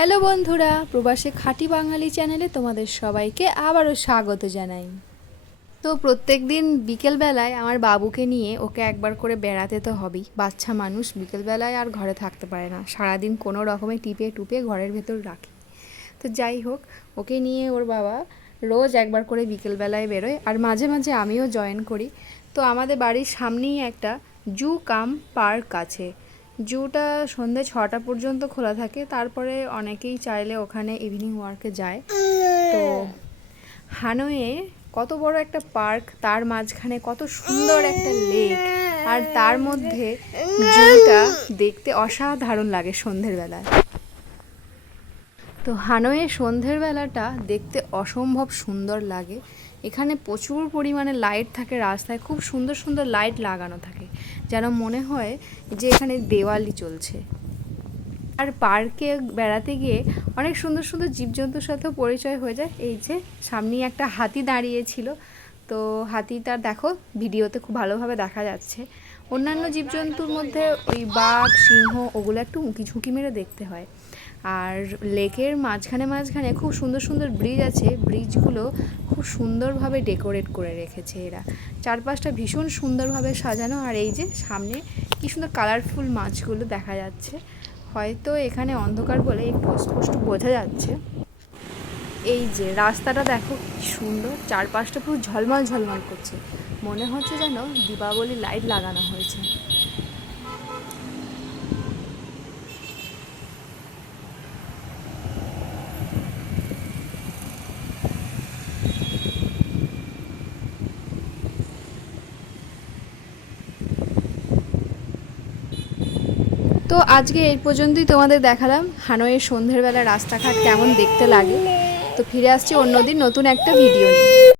Hello বন্ধুরা, প্রবাসে খাঁটি বাঙালি চ্যানেলে তোমাদের সবাইকে আবারও স্বাগত জানাই। তো প্রত্যেক দিন বিকেলবেলায় আমার বাবুকে নিয়ে ওকে একবার করে বেড়াতে তো হবেই। বাচ্চা মানুষ বিকেলবেলায় আর ঘরে থাকতে পারে না, সারাদিন কোনো রকমে টিপে টুপে ঘরের ভেতর রাখি। তো যাই হোক, ওকে নিয়ে ওর বাবা রোজ একবার করে বিকেলবেলায় বেরোয়, আর মাঝে মাঝে আমিও জয়েন করি। তো আমাদের বাড়ির সামনেই একটা জু কাম পার্ক আছে। জুটা সন্ধ্যে 6টা পর্যন্ত খোলা থাকে, তারপরে অনেকেই চাইলে ওখানে ইভিনিং ওয়ার্কে যায়। তো হানয়ে কত বড় একটা পার্ক, তার মাঝখানে কত সুন্দর একটা লেক, আর তার মধ্যে জুটা দেখতে অসাধারণ লাগে সন্ধ্যের বেলায়। তো হানয়ে সন্ধ্যের বেলাটা দেখতে অসম্ভব সুন্দর লাগে। এখানে প্রচুর পরিমাণে লাইট থাকে, রাস্তায় খুব সুন্দর সুন্দর লাইট লাগানো থাকে, যেন মনে হয় যে এখানে দেওয়ালি চলছে। আর পার্কে বেড়াতে গিয়ে অনেক সুন্দর সুন্দর জীবজন্তুর সাথেও পরিচয় হয়ে যায়। এই যে সামনেই একটা হাতি দাঁড়িয়েছিল, তো হাতিটা দেখো ভিডিওতে খুব ভালোভাবে দেখা যাচ্ছে। অন্যান্য জীবজন্তুর মধ্যে ওই বাঘ, সিংহ, ওগুলো একটু উঁকি ঝুঁকি মেরে দেখতে হয়। আর লেকের মাঝখানে মাঝখানে খুব সুন্দর সুন্দর ব্রিজ আছে, ব্রিজগুলো খুব সুন্দরভাবে ডেকোরেট করে রেখেছে এরা। চারপাশটা ভীষণ সুন্দরভাবে সাজানো, আর এই যে সামনে কি সুন্দর কালারফুল মাছগুলো দেখা যাচ্ছে। হয়তো এখানে অন্ধকার বলে একটু স্পষ্ট বোঝা যাচ্ছে। এই যে রাস্তাটা দেখো কি সুন্দর, চারপাশটা পুরো ঝলমল ঝলমল করছে, মনে হচ্ছে যেন দীপাবলি লাইট লাগানো হয়েছে। তো আজকে এই পর্যন্তই তোমাদের দেখালাম হানয়ের সন্ধ্যের বেলা রাস্তাঘাট কেমন দেখতে লাগে। তো ফিরে আসছি অন্যদিন নতুন একটা ভিডিও নিয়ে।